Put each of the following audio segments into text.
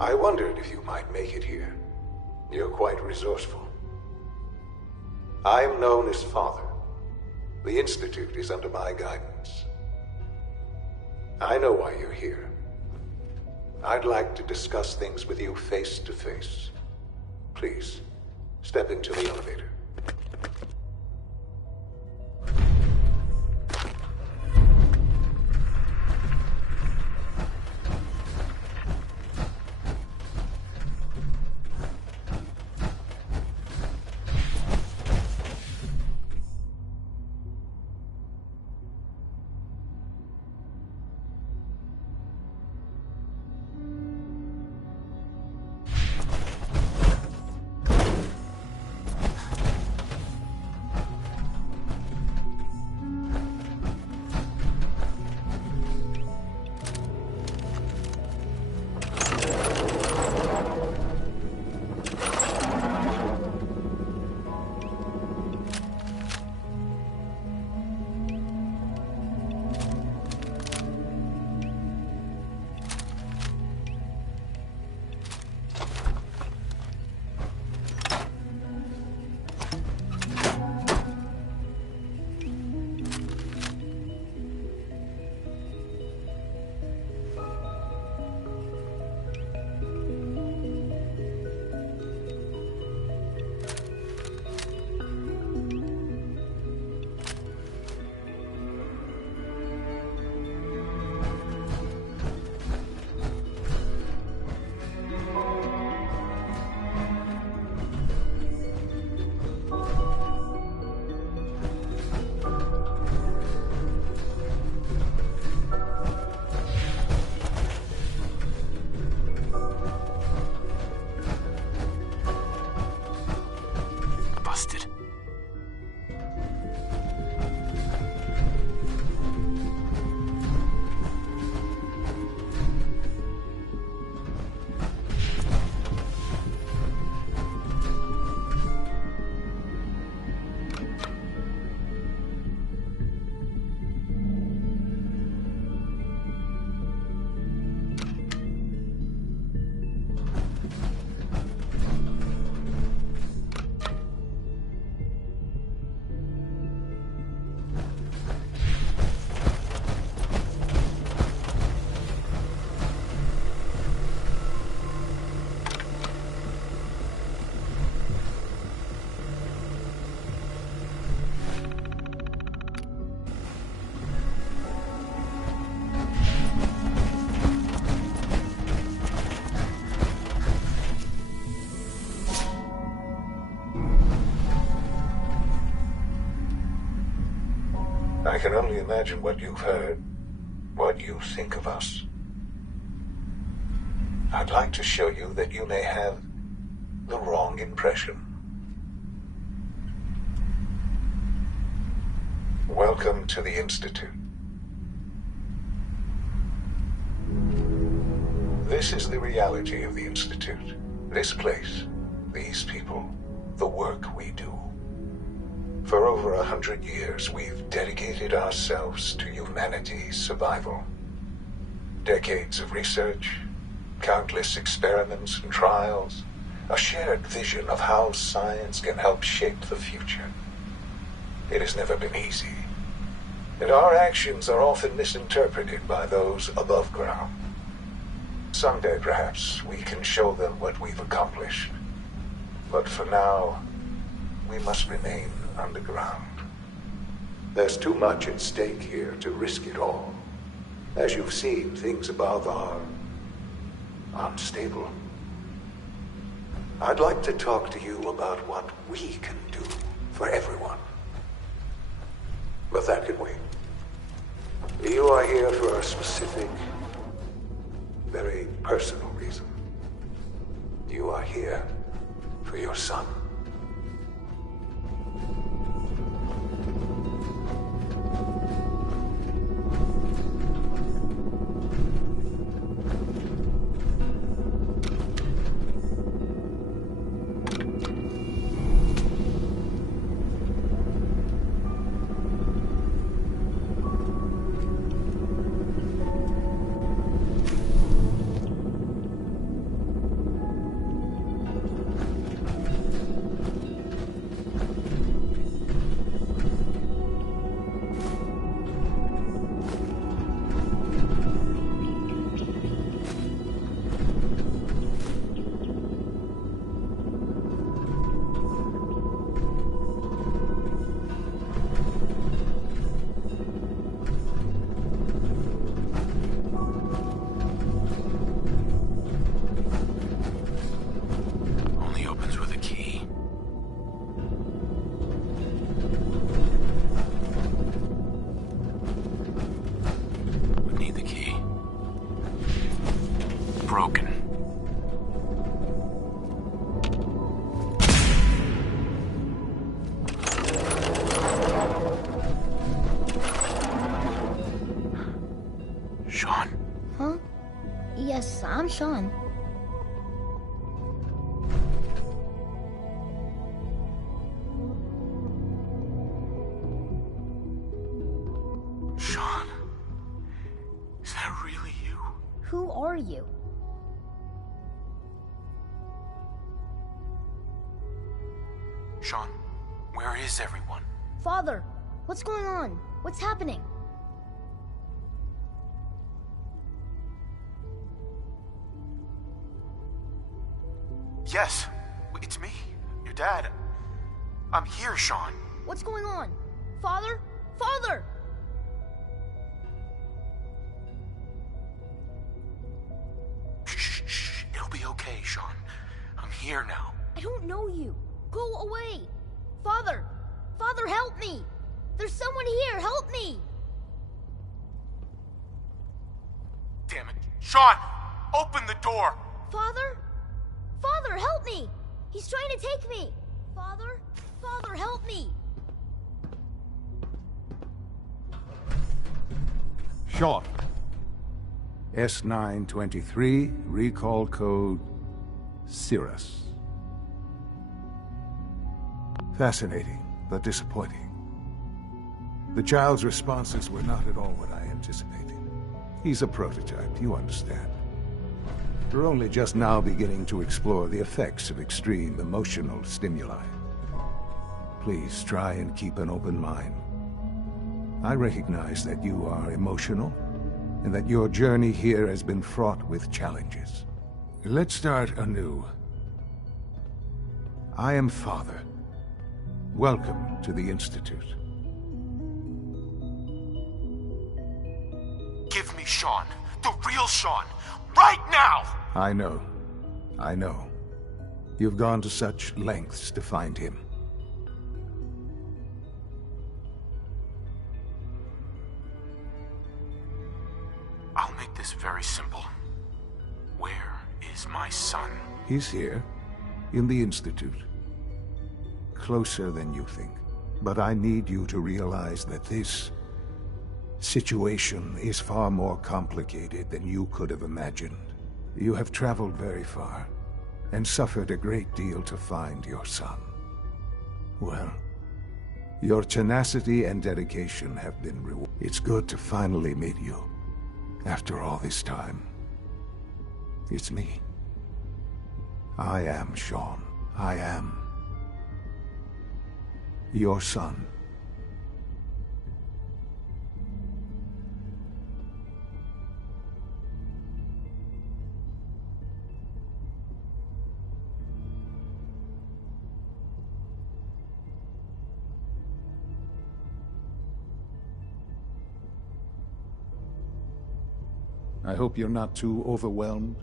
I wondered if you might make it here. You're quite resourceful. I am known as Father. The Institute is under my guidance. I know why you're here. I'd like to discuss things with you face to face. Please, step into the elevator. I can only imagine what you've heard, what you think of us. I'd like to show you that you may have the wrong impression. Welcome to the Institute. This is the reality of the Institute. This place, these people, the work we do. For over 100 years, we've dedicated ourselves to humanity's survival. Decades of research, countless experiments and trials, a shared vision of how science can help shape the future. It has never been easy, and our actions are often misinterpreted by those above ground. Someday, perhaps, we can show them what we've accomplished. But for now, we must remain underground. There's too much at stake here to risk it all. As you've seen, things above are unstable. I'd like to talk to you about what we can do for everyone. But that can wait. You are here for a specific, very personal reason. You are here for your son. broken. Sean? Huh? Yes, I'm Sean. Sean? Is that really you? Who are you? Sean, where is everyone? Father, what's going on? What's happening? Yes, it's me, your dad. I'm here, Sean. What's going on? Father? Father! Shh. It'll be okay, Sean. I'm here now. I don't know you. Go away. Father! Father, help me! There's someone here, help me! Damn it. Sean! Open the door! Father? Father, help me! He's trying to take me! Father? Father, help me! Sean. S923, recall code Cirrus. Fascinating, but disappointing. The child's responses were not at all what I anticipated. He's a prototype, you understand. We're only just now beginning to explore the effects of extreme emotional stimuli. Please try and keep an open mind. I recognize that you are emotional, and that your journey here has been fraught with challenges. Let's start anew. I am Father. Welcome to the Institute. Give me Sean. The real Sean. Right now! I know. You've gone to such lengths to find him. I'll make this very simple. Where is my son? He's here, in the Institute. Closer than you think. But I need you to realize that this situation is far more complicated than you could have imagined. You have traveled very far, and suffered a great deal to find your son. Well, your tenacity and dedication have been rewarded. It's good to finally meet you, after all this time. It's me. I am Sean. I am your son. I hope you're not too overwhelmed.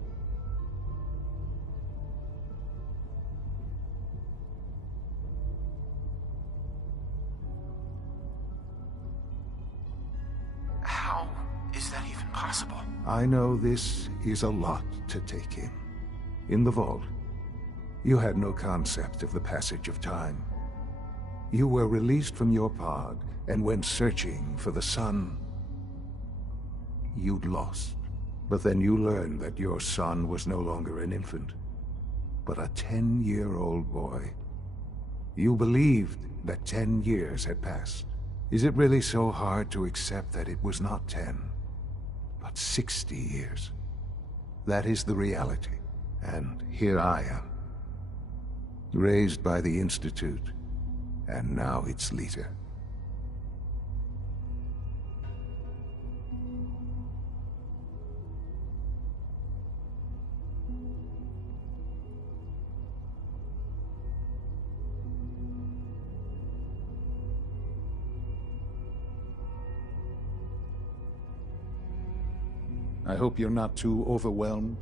How is that even possible? I know this is a lot to take in. In the vault, you had no concept of the passage of time. You were released from your pod and went searching for the sun you'd lost. But then you learned that your son was no longer an infant, but a 10-year-old boy. You believed that 10 years had passed. Is it really so hard to accept that it was not 10, but 60 years? That is the reality. And here I am, raised by the Institute, and now its leader. I hope you're not too overwhelmed.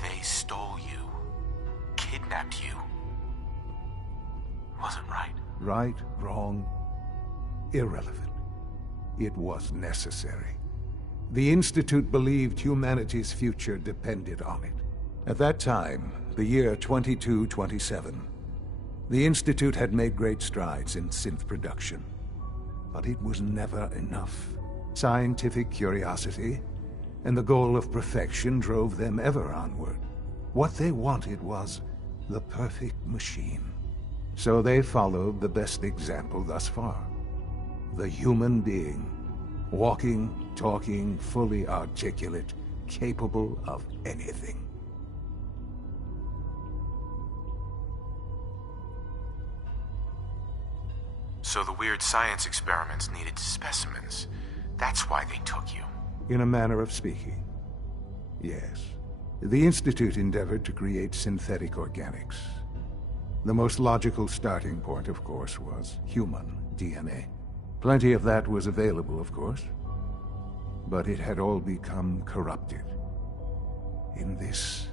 They stole you. Kidnapped you. Wasn't right. Right, wrong, irrelevant. It was necessary. The Institute believed humanity's future depended on it. At that time, the year 2227, the Institute had made great strides in synth production. But it was never enough. Scientific curiosity and the goal of perfection drove them ever onward. What they wanted was the perfect machine. So they followed the best example thus far. The human being. Walking, talking, fully articulate, capable of anything. So the weird science experiments needed specimens. That's why they took you. In a manner of speaking, yes. The Institute endeavored to create synthetic organics. The most logical starting point, of course, was human DNA. Plenty of that was available, of course. But it had all become corrupted. In this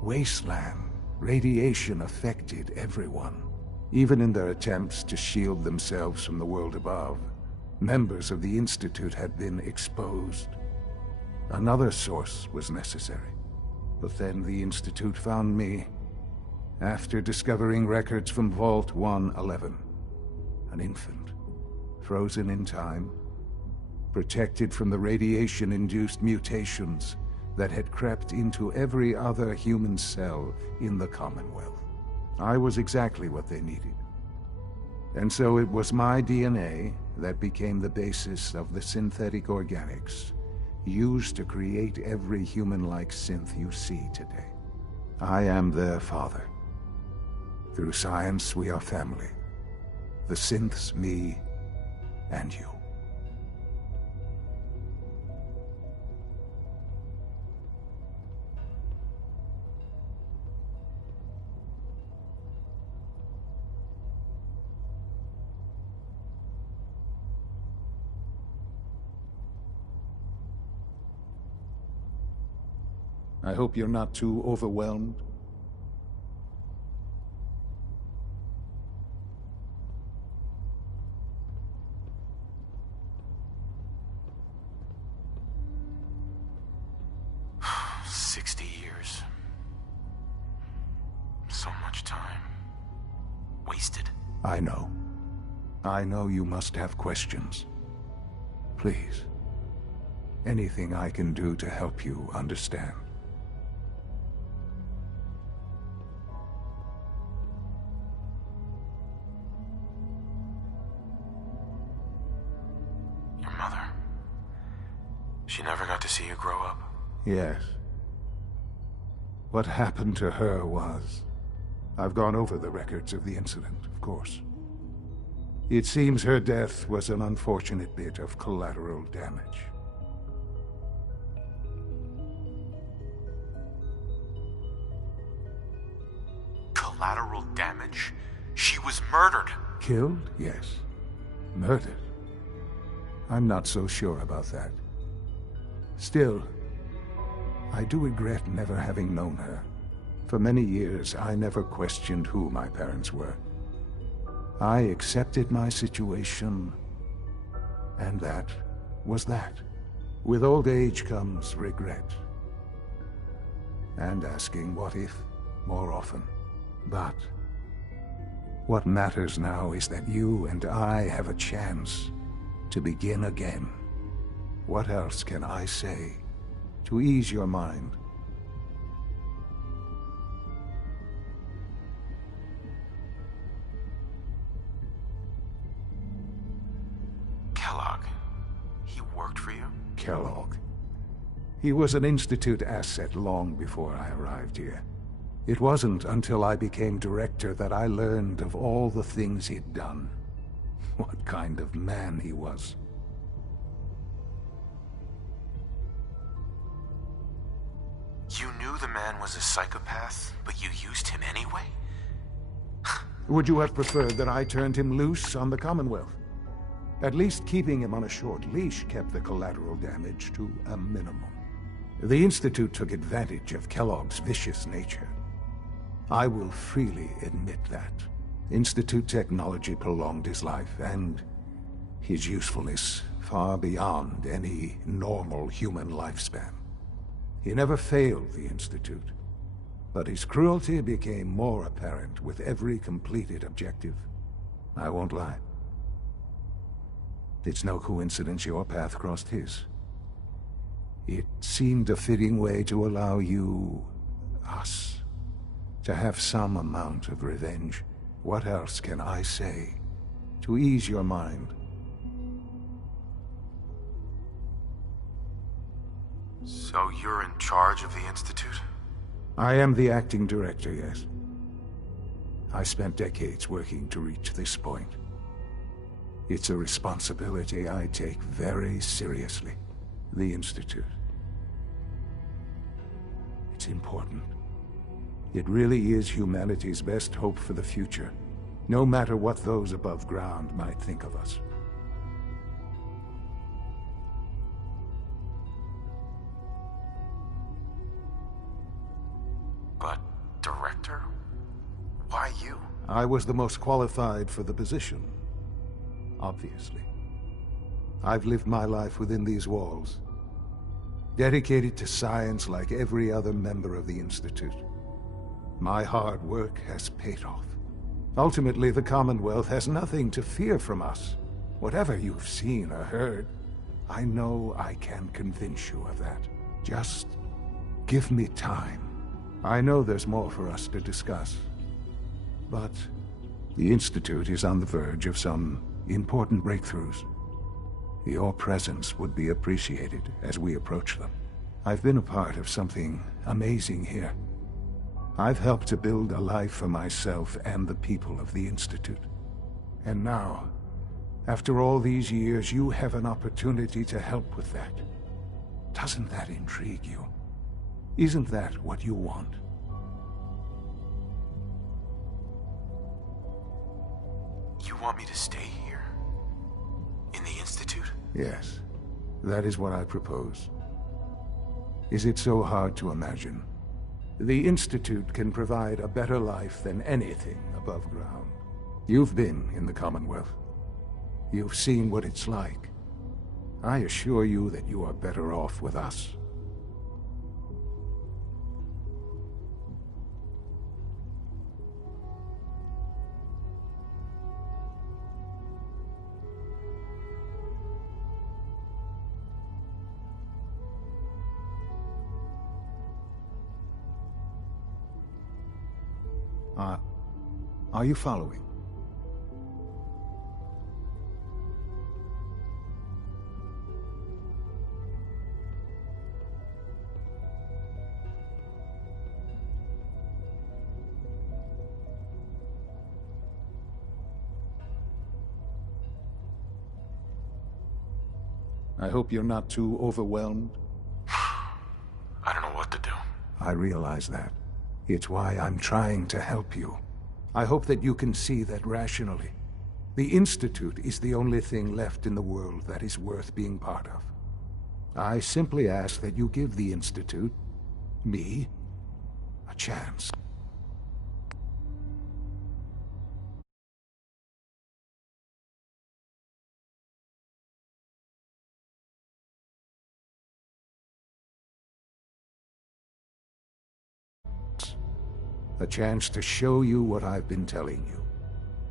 wasteland, radiation affected everyone. Even in their attempts to shield themselves from the world above, members of the Institute had been exposed. Another source was necessary. But then the Institute found me, after discovering records from Vault 111. An infant, frozen in time, protected from the radiation-induced mutations that had crept into every other human cell in the Commonwealth. I was exactly what they needed. And so it was my DNA that became the basis of the synthetic organics used to create every human-like synth you see today. I am their father. Through science, we are family. The synths, me, and you. I hope you're not too overwhelmed. So much time. Wasted. I know. I know you must have questions. Please. Anything I can do to help you understand. Your mother. She never got to see you grow up. Yes. What happened to her was... I've gone over the records of the incident, of course. It seems her death was an unfortunate bit of collateral damage. Collateral damage? She was murdered. Killed? Yes. Murdered? I'm not so sure about that. Still, I do regret never having known her. For many years, I never questioned who my parents were. I accepted my situation, and that was that. With old age comes regret. And asking what if more often. But what matters now is that you and I have a chance to begin again. What else can I say to ease your mind? Kellogg. He worked for you? Kellogg. He was an Institute asset long before I arrived here. It wasn't until I became director that I learned of all the things he'd done. What kind of man he was. You knew the man was a psychopath, but you used him anyway? Would you have preferred that I turned him loose on the Commonwealth? At least keeping him on a short leash kept the collateral damage to a minimum. The Institute took advantage of Kellogg's vicious nature. I will freely admit that. Institute technology prolonged his life, and his usefulness far beyond any normal human lifespan. He never failed the Institute, but his cruelty became more apparent with every completed objective. I won't lie. It's no coincidence your path crossed his. It seemed a fitting way to allow you, us, to have some amount of revenge. What else can I say to ease your mind? So you're in charge of the Institute? I am the acting director, yes. I spent decades working to reach this point. It's a responsibility I take very seriously. The Institute. It's important. It really is humanity's best hope for the future, no matter what those above ground might think of us. But, Director? Why you? I was the most qualified for the position, obviously. I've lived my life within these walls, dedicated to science like every other member of the Institute. My hard work has paid off. Ultimately, the Commonwealth has nothing to fear from us. Whatever you've seen or heard, I know I can convince you of that. Just give me time. I know there's more for us to discuss. But the Institute is on the verge of some important breakthroughs. Your presence would be appreciated as we approach them. I've been a part of something amazing here. I've helped to build a life for myself and the people of the Institute. And now, after all these years, you have an opportunity to help with that. Doesn't that intrigue you? Isn't that what you want? You want me to stay here? In the Institute? Yes, that is what I propose. Is it so hard to imagine? The Institute can provide a better life than anything above ground. You've been in the Commonwealth. You've seen what it's like. I assure you that you are better off with us. Are you following? I hope you're not too overwhelmed. I don't know what to do. I realize that. It's why I'm trying to help you. I hope that you can see that rationally. The Institute is the only thing left in the world that is worth being part of. I simply ask that you give the Institute, me, a chance. A chance to show you what I've been telling you.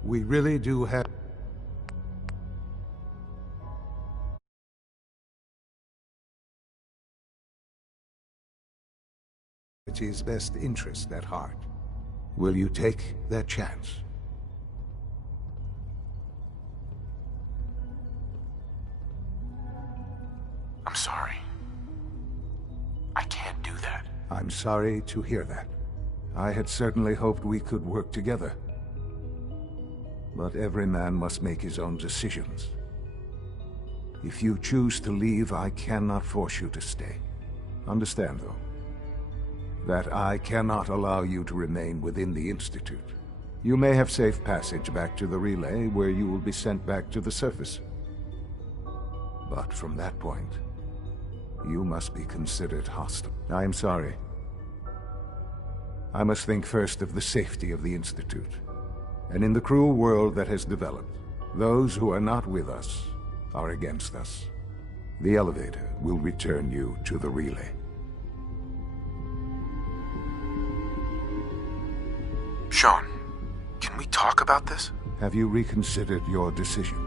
We really do have humanity's best interest at heart. Will you take that chance? I'm sorry. I can't do that. I'm sorry to hear that. I had certainly hoped we could work together. But every man must make his own decisions. If you choose to leave, I cannot force you to stay. Understand, though, that I cannot allow you to remain within the Institute. You may have safe passage back to the relay, where you will be sent back to the surface. But from that point, you must be considered hostile. I am sorry. I must think first of the safety of the Institute. And in the cruel world that has developed, those who are not with us are against us. The elevator will return you to the relay. Sean, can we talk about this? Have you reconsidered your decision?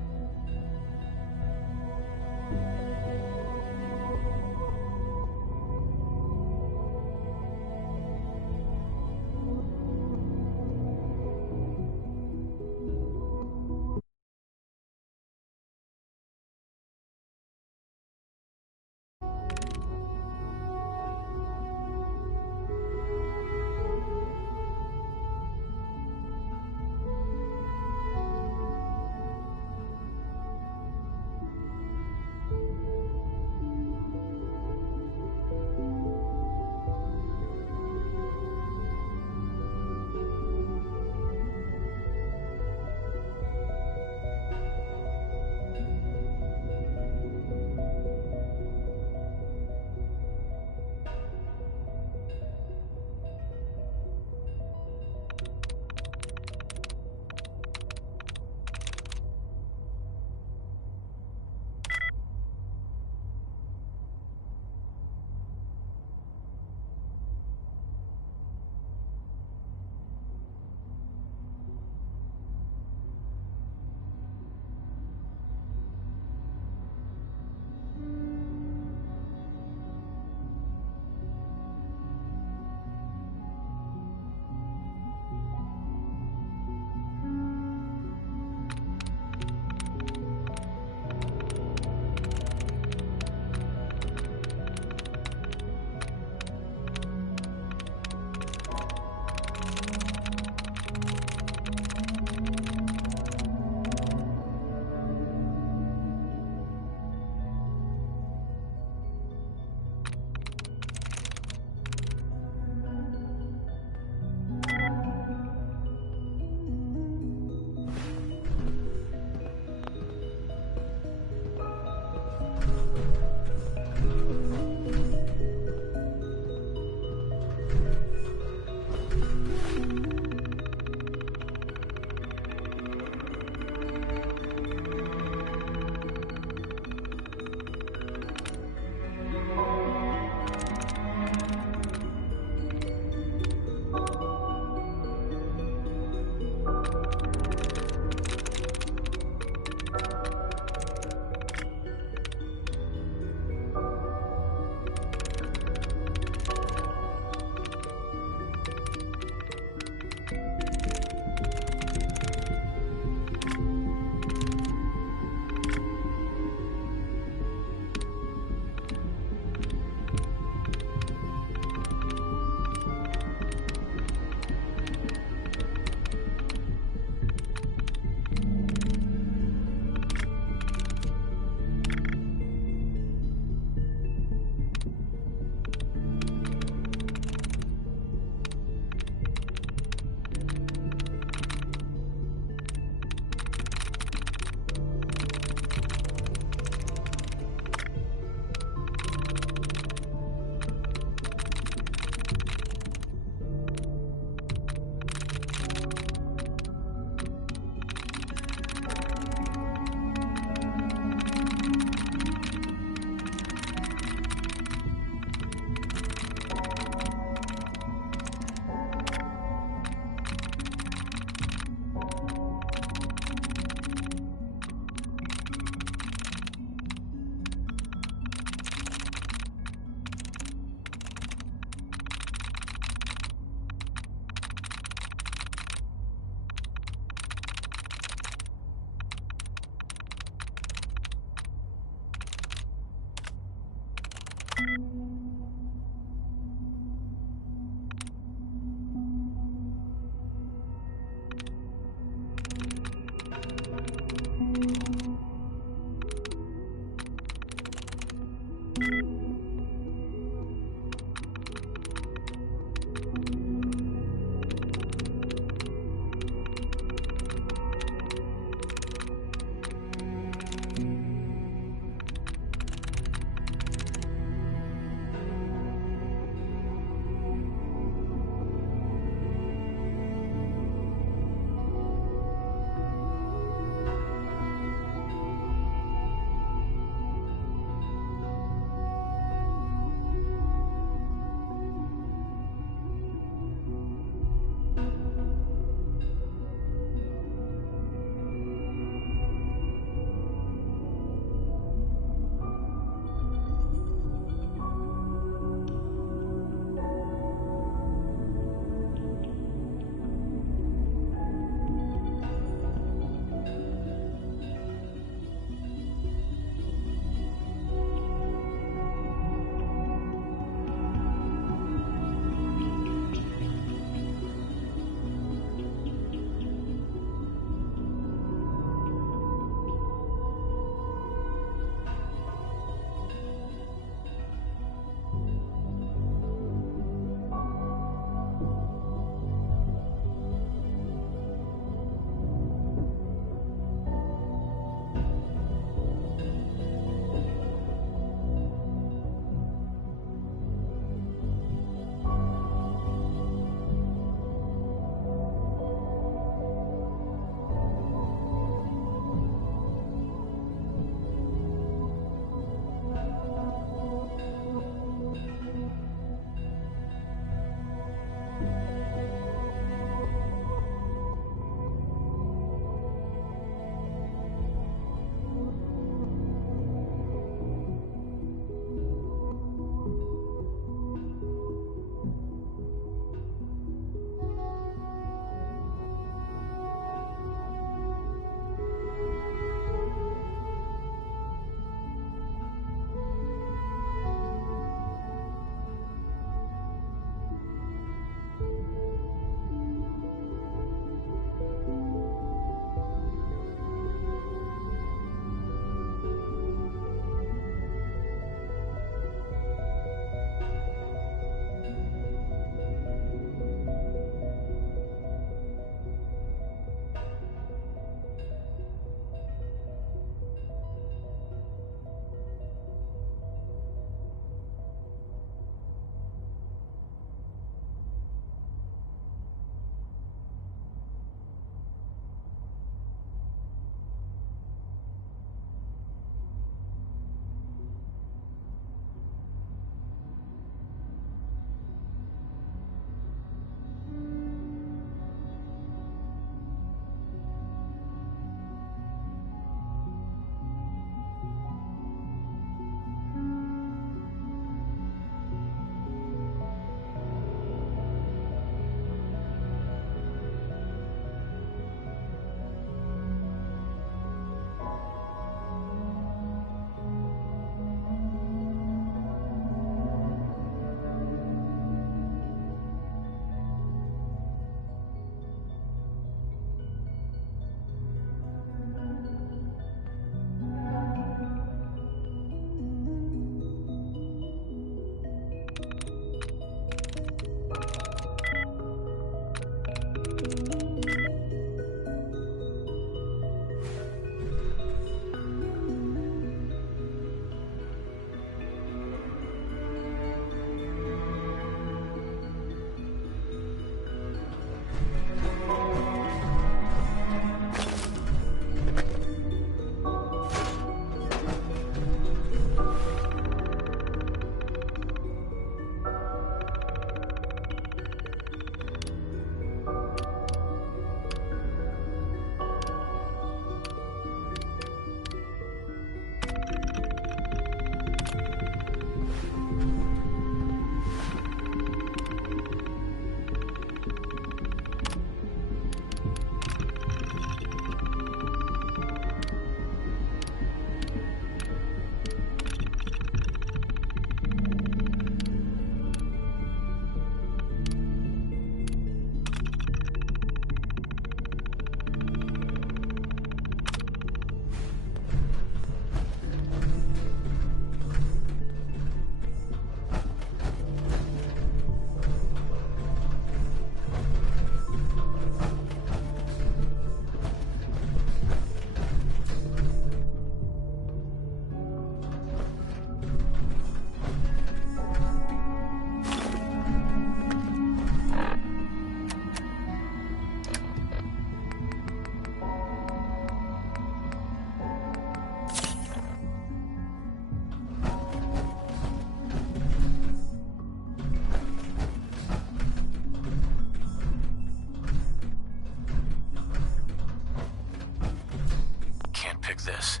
this.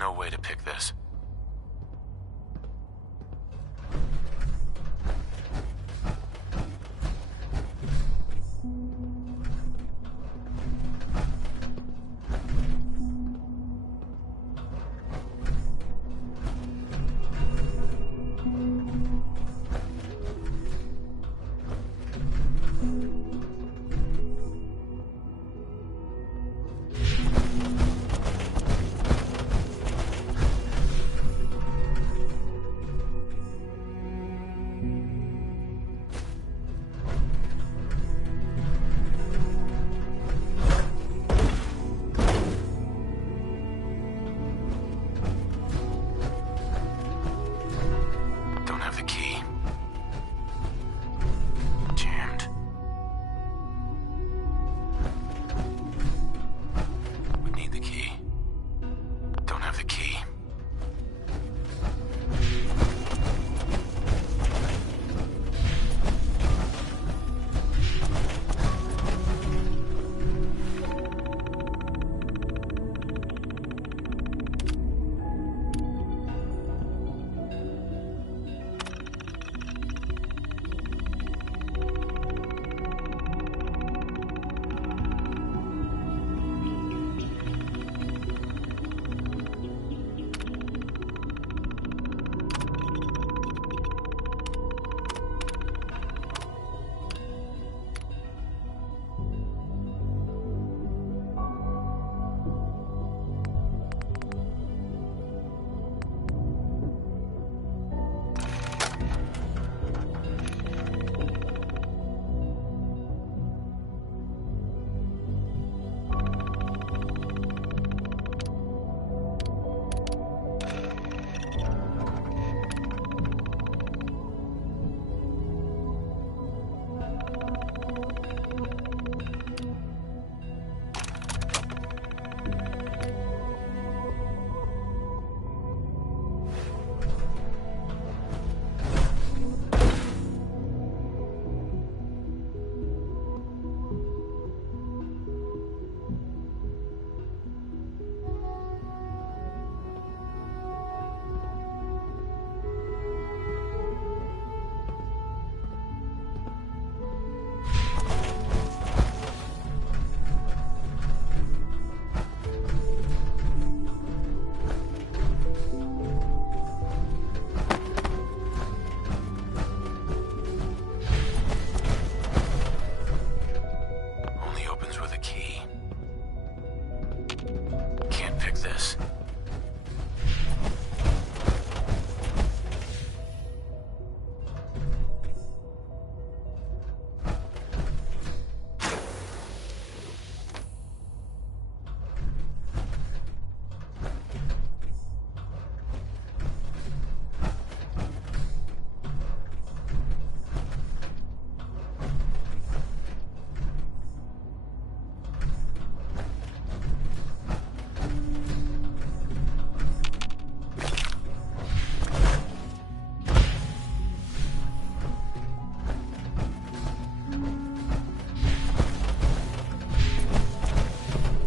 No way to pick this.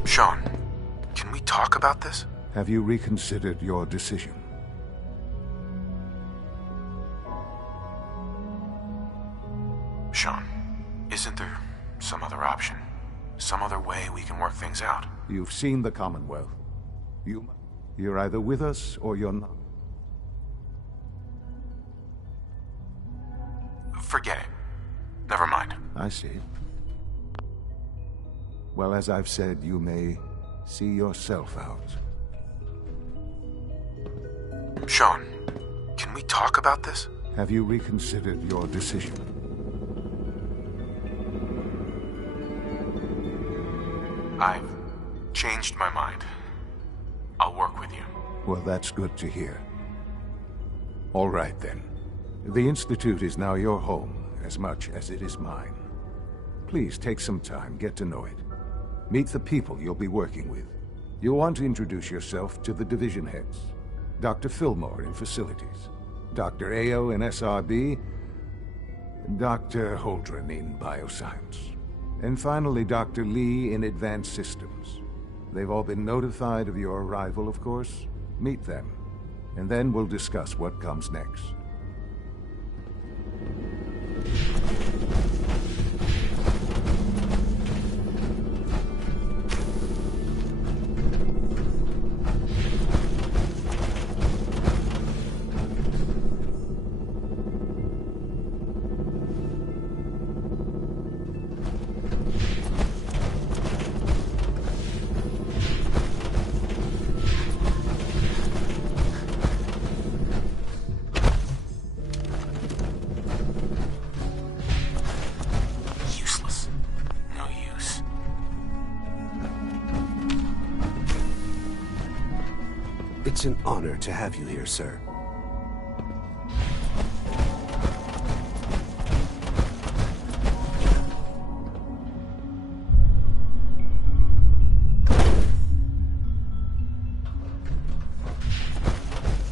Sean, can we talk about this? Have you reconsidered your decision? Sean, isn't there some other option? Some other way we can work things out? You've seen the Commonwealth. You're either with us or you're not. Forget it. Never mind. I see. Well, as I've said, you may see yourself out. Sean, can we talk about this? Have you reconsidered your decision? I've changed my mind. I'll work with you. Well, that's good to hear. All right, then. The Institute is now your home, as much as it is mine. Please take some time, get to know it. Meet the people you'll be working with. You'll want to introduce yourself to the division heads. Dr. Fillmore in Facilities, Dr. Ao in SRB, Dr. Holdren in Bioscience, and finally Dr. Lee in Advanced Systems. They've all been notified of your arrival, of course. Meet them, and then we'll discuss what comes next. It's an honor to have you here, sir.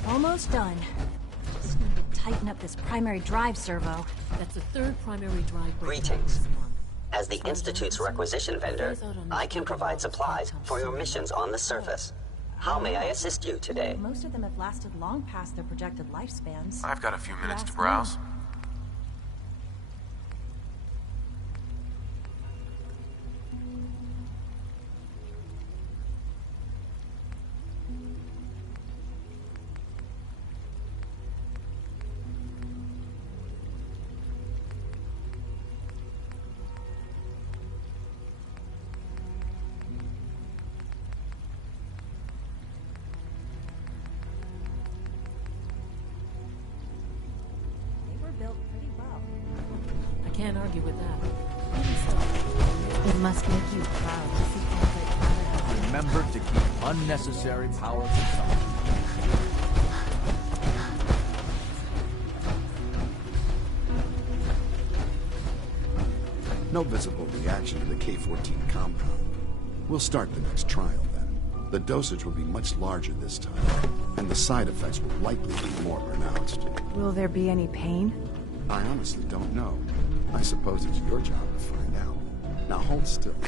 Almost done. Just need to tighten up this primary drive servo. That's the third primary drive. Greetings. As the Institute's requisition vendor, I can provide supplies for your missions on the surface. How may I assist you today? Most of them have lasted long past their projected lifespans. I've got a few minutes to browse. Built pretty well. I can't argue with that. It must make you proud to see all that Father has. Remember to keep unnecessary power consumption. No visible reaction to the K-14 compound. We'll start the next trial then. The dosage will be much larger this time, and the side effects will likely be more pronounced. Will there be any pain? I honestly don't know. I suppose it's your job to find out. Now hold still. You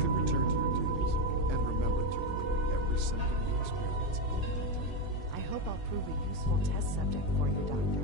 can return to your duties, and remember to record every symptom you experience. I hope I'll prove a useful test subject for you, Doctor.